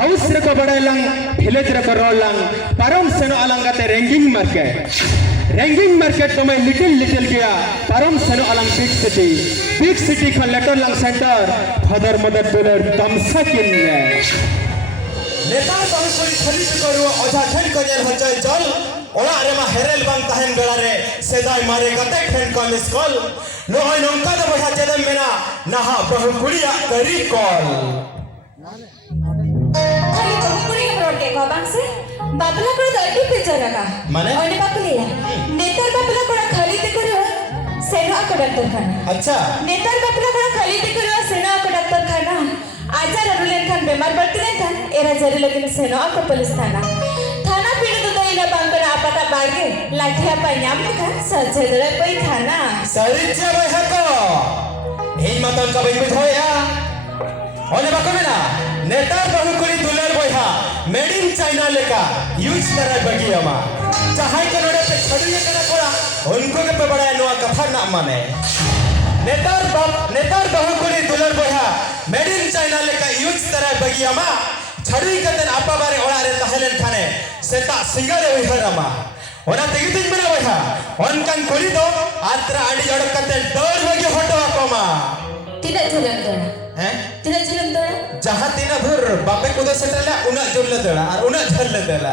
house रे को बड़े लंग भिलेज रे को रोल लंग परम सेनो अलंगाते रैंकिंग मार्केट तो मैं लिटिल गया परम सेनो अलंग बिग सिटी खन लेटर लंग सेंटर फदर मदर डॉलर तमसा किन नेता बहुकुड़ी खरीद करू ओझा ठेन को जेल हचय चल ओला रे मा हेरेल बांग तहन बेला रे सेदाय मारे कते ठेन को मिस कॉल नोय नंका द बहा चेदम मेना नहा बहुकुड़िया करी कॉल खाली बहुकुड़ी प्रोटे को बांग से बापला को दर्टी पिक्चर का माने ओने बापलिया नेतर बापला को खरीद करू सेना को डॉक्टर खाना अच्छा नेतर बापला को खरीद करू सेना को डॉक्टर खाना आजार अरुलेन खान बीमार पड़ते खान एरा जरी लगिन सेना को पुलिस थाना पीड़ित दईना बांकर आपका बागे लाठिया पायाम खान सजे दरे पई थाना सरिचे भाई हको हे मतन का बिन होया ओने बाकमेना नेता बहुकुड़ी दुलर बोया मेड इन चाइना लेका यूज करे बगियामा चाहे के नोडे पे छड़िए कना कोड़ा उनको के पे बड़ा नोआ कथा ना माने नेतार बहुकुड़ी दुलर बोया मेड इन चाइना लेका यूज करे बगियामा छड़ी कतन आपा बारे ओड़ा रे तहलेन खाने सेता सिंगरे उहरामा ओना तेगितिन मेना बोया ओनकन कोली दो आत्रा आडी जड़क कतन डर बगी हटो आकोमा tidak jalan dora हैं tidak jalan dora जहां तीना भर बापे कुदा सेटला उना जुल्ले देला और उना झल्ले देला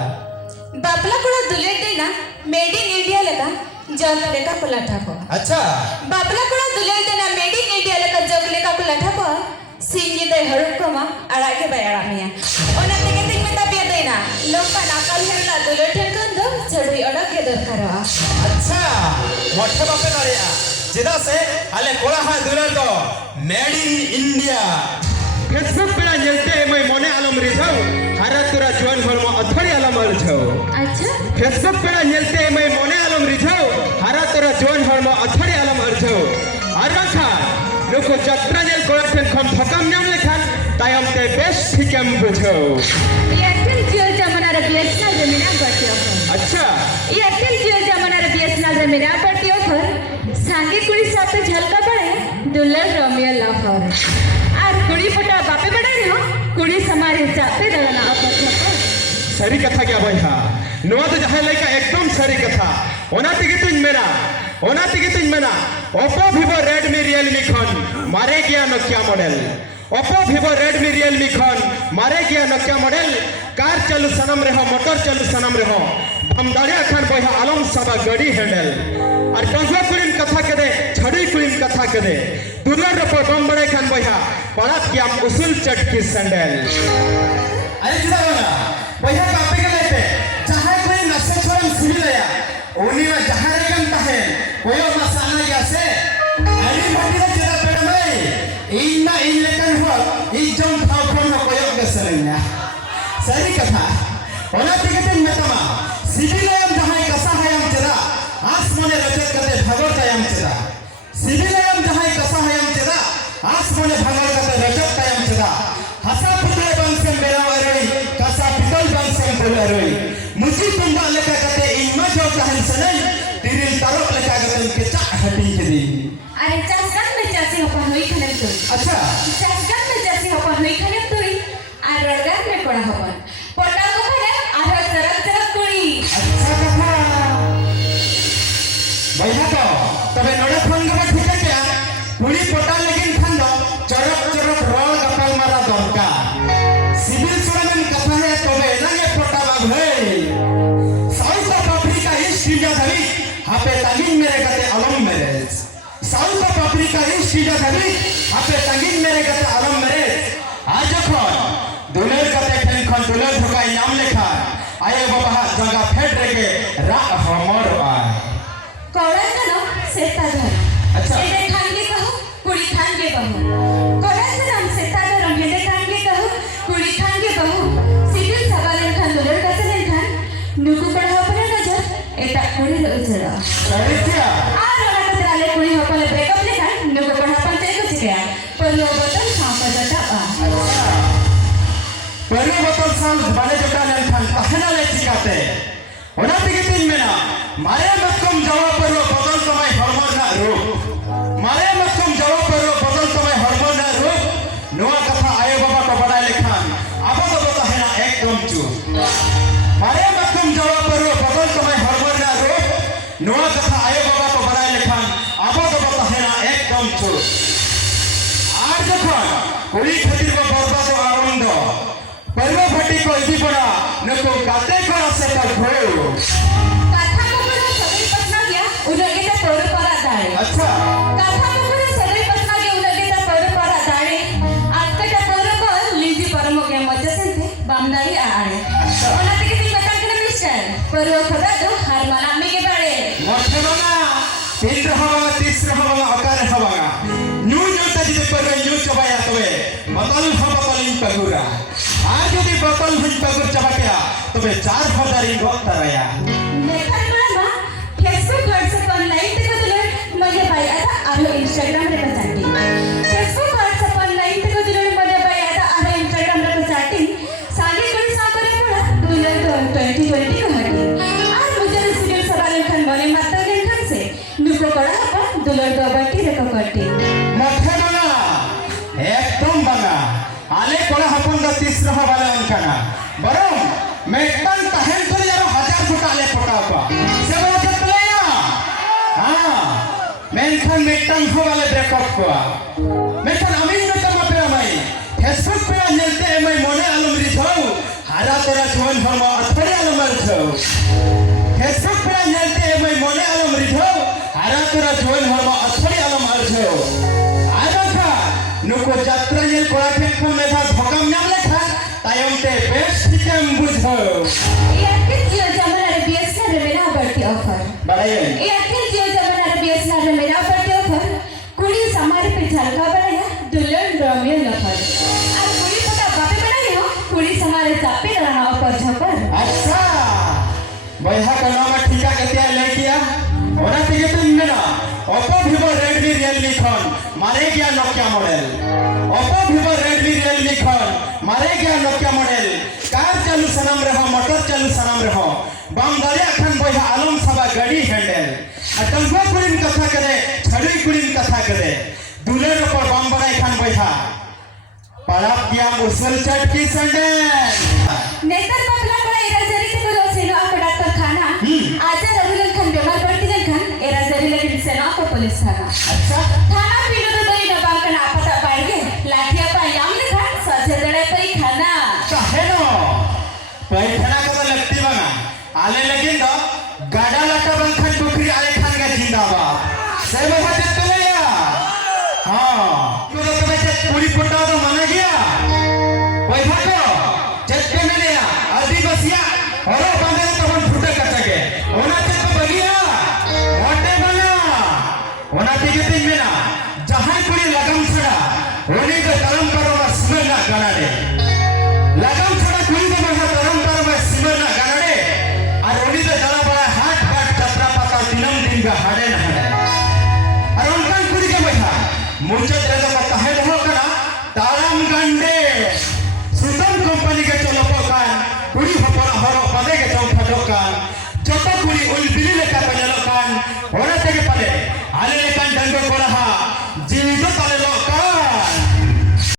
बापला कोड़ा दुले देना मेड इन इंडिया लगा जग लेका पलाठा को अच्छा बापला कोड़ा दुले देना मेड इन इंडिया लगा जग लेका पलाठा को सिंगी दे हरुप कोमा आड़ाके बायड़ा मिया ओना तेगे तिक में ताबिया देना लोका नाकाल हेरला दुले ठेकन दो चढ़ुई अड़के दरकारवा अच्छा मोठे बापे नरिया जेदा से आले कोला हा दुलर दो मेड इन इंडिया फेसबुक पे जेलते मैं मोने आलम रिझाऊ हारा तुरा जुआन भरमा अथरी आलम अलछाऊ अच्छा फेसबुक पे जेलते मैं मोने आलम रिझाऊ हारा तुरा जुआन भरमा अथरी आलम अलछाऊ आरखा नुको जत्रा जेल कोरठन खन ठकाम नाम लेखान तायम ते बेस्ट ठिकम बुझाऊ एयरटेल जियो जमाना रे बीएसएनएल रे मिना बटियो अच्छा एयरटेल जियो जमाना रे बीएसएनएल रे मिना बटियो पर सांगे कुड़ी साथे झलका पड़े दुलर रोमियो लाफर आर कुड़ी पटा बापे बड़ा रे हो कुड़ी समारे जाते दलना अपन सरी कथा क्या भैया नोआ तो जहां लेका एकदम सरी कथा ओना तिगितुन मेना ओप्पो विवो रेडमी रियलमी खन मारे गया Nokia model Oppo Vivo Redmi Realme खन मारे गया नोकिया मॉडल कार चलू सनम रहो मोटर चलू सनम रहो हम दाड़िया खान भैया आलम सबा गाड़ी हैंडल और कंसा कुलिम कथा कदे छड़ी कुलिम कथा कदे दुलर रपो बम बड़े खान भैया पड़ा किया उसूल चटकी सैंडल अरे जुदा होना भैया बापे के लेते चाहे कोई नशे छोड़म सिमिलया ओनी में जहां रेगम ताहे कोई मसाना गया से अली भट्टी रे जेदा पेड़ में इन्ना इन लेकन हो ई जम खाओ कोन कोई गसलैना सही कथा ओना तिगतिन मेतमा सिविलयम जहां कसा हयम चेदा आसमाने रचत कते भगवत तयम चेदा सिविलयम जहां कसा हयम चेदा आसमाने भगवत कते रचत तयम चेदा हसा पुतले बंसम बेरावरई कसा पितल बंसम बेरावरई मुझी तुंबा लेका कते इनमा जो कहन सनन तिरिल तरफ लेका कते के चाक हटी केदी अरे चासगन में चासी होपा होई खने तो अच्छा चासगन में चासी होपा होई खने तोई आर रडगार में पड़ा होपन पटा को खने आर तरक कोई अच्छा कथा भैया तो तबे नडे फंग में ठीक है क्या पुली पटा लेकिन खंड चरक रोल कपाल मारा दरकार सिविल सर्जन कथा है तबे नगे पटा भाई south of Africa east India धरी हापे तागिन मेरे कते अलम marriage south of Africa east India धरी हापे तागिन मेरे कते अलम मैरिज आज खन दुलर कते खेल खन दुलर धोका इनाम लेखा आए बाबा जगह फेट रेगे रा हमर आ कोड़ा कनो सेता घर अच्छा एदे खानगे कहो कुड़ी खानगे बहू कोड़ा नाम सेता घर एदे खानगे कहो कुड़ी खानगे बहू सिविल सवालन खान दुलर कसलन खान नुकु पढ़ा पर नजर एता कुड़ी रे उजरा सही क्या आ रोना कतराले कुड़ी होपले ब्रेकअप ले खान नुकु पढ़ा पर ते कुछ गया पलो बतन सांपा जटा आ पहले बोतल साल बाले जोटा ले खान कहना ले चिकाते ओना तिगितिन मेना मारे मत्कम जवाब पर बदल समय हरमन ना रूप मारे मत्कम जवाब पर बदल समय हरमन ना रूप नोआ कथा आए बाबा को बड़ा लेखान अब तो बता है কিছু আর যখন কুড়ি খাতির को बर्बाद आनंद पर्व फटी को इदी पड़ा नको गाते को से तो भो काथा कुकुरा सगळी पटना गया उलगेता पोर परा दाळे अच्छा काथा कुकुरा सगळी पटना गया उलगेता पोर परा दाळे आजकटा पोर को लीजी परमो के मजे संते बामदारी आळे ओना ते किती पता के मिस्टर पर्व खदा दो हार मना में के बाळे मोठे बना तीन रहवा तीस रहवा अकार रहवा न्यू न्यू तजिदे पर न्यू चबाया तबे मतल हबतलिन पगुरा आज यदि बतल हुन पगुर चबाया तबे 4000 इन गोतराया लेखन मला फेसबुक व्हाट्सएप ऑनलाइन ते बदले मजे बाई आता आलो इंस्टाग्राम रे पचाटी फेसबुक व्हाट्सएप ऑनलाइन ते बदले मजे बाई आता आलो इंस्टाग्राम रे पचाटी साली कोणी साकरे पडा 2020 को हटी आज मुझे सीरियल सवाल खन मने माता के खन से नुको पड़ा अपन दुलर दबाटी रे कोकटी मोठे बना एकदम बना आले कोला हपन द 30 रहा वाला अनकना बरम मेटन तहन तो यारो 1000 फुट आले पटापा से बोला चतलेया हां मेनखन मेटन हो वाले ब्रेकअप को मेटन अमीन में तमा पे माई फेसबुक पे नेलते एमई मोने आलम रिझौ हारा तोरा जीवन हम अथरे आलम रिझौ फेसबुक पे नेलते एमई मोने आलम रिझौ हारा तोरा जीवन हम अथरे आलम रिझौ आदखा नुको यात्रा नेल कोड़ा ठेक को मेधा भकम नाम लेखा तायम ते बेस्ट टिकम बुझौ याके जियो जमना रे बीएसएनएल रे मेरा बर्थडे ऑफर बड़ाई याके जियो जमना रे बीएसएनएल रे मेरा बर्थडे ऑफर कुड़ी समारे पे झलका बढ़ाया दुल्हन रोमियो लफर आज कुड़ी पता बापे बनाई हो कुड़ी समारे चापे रहा ऊपर झपर अच्छा बैहा का नाम ठीका कतिया ले किया ओना तिगे तुम मेरा ओप्पो vivo redmi realme खन मारे गया Nokia model Oppo vivo redmi realme खन मारे गया नोकिया मॉडल कार चालू सनम रहो मोटर चालू सनम रहो बम दरिया खन बैहा आलम सभा गाड़ी हैंडल अटंगो कुड़िन कथा करे छड़ी कुड़िन कथा करे दुलेर पर बम बनाई खन बैहा पड़ाप किया मुसल चट की संडल नेतर बबला बड़ा एरा जरी ते करो सेनो आप डॉक्टर खाना आज रघुलन खान बीमार पड़ती जन खान एरा जरी लगे सेनो आप पुलिस थाना अच्छा थाना पीड़ो तो दई ना बांकन आपता पाएंगे लाठिया पायाम ने खान सजे दड़े पई खाना चाहे नो पैठना का तो लगती बना आले लेकिन तो गाड़ा लटा बंखन टुकरी आले खान का जिंदाबाद सही बात है तो भैया हाँ क्यों तो बच्चे पूरी पुट्टा तो माना गया वही भागो जब के मैंने आदिवासिया और बंदे तो हम फुटे कर सके ओना से तो बगिया वाटे बना ओना तिगे दिन में ना जहाँ पूरी लगम छड़ा उन्हीं को तरम करो ना सुने ना गाना दे लगम छड़ा कोई तो महा तरम करो ना सुने ना गाना दे और उन्हीं को चला बड़ा हाथ काट चतरा पका दिनम दिन का हाडे ना हाडे और उनका कुड़ी के बैठा मुझे तेरे को कहे रहो करा तारम गंडे सुतम कंपनी के चलो पकान कुड़ी हपना हरो पदे के चौथा दोकान जतो कुड़ी उल बिली लेका पजलो कान ओरे तेगे पले आले लेकान डंगो कोरहा जीवित तले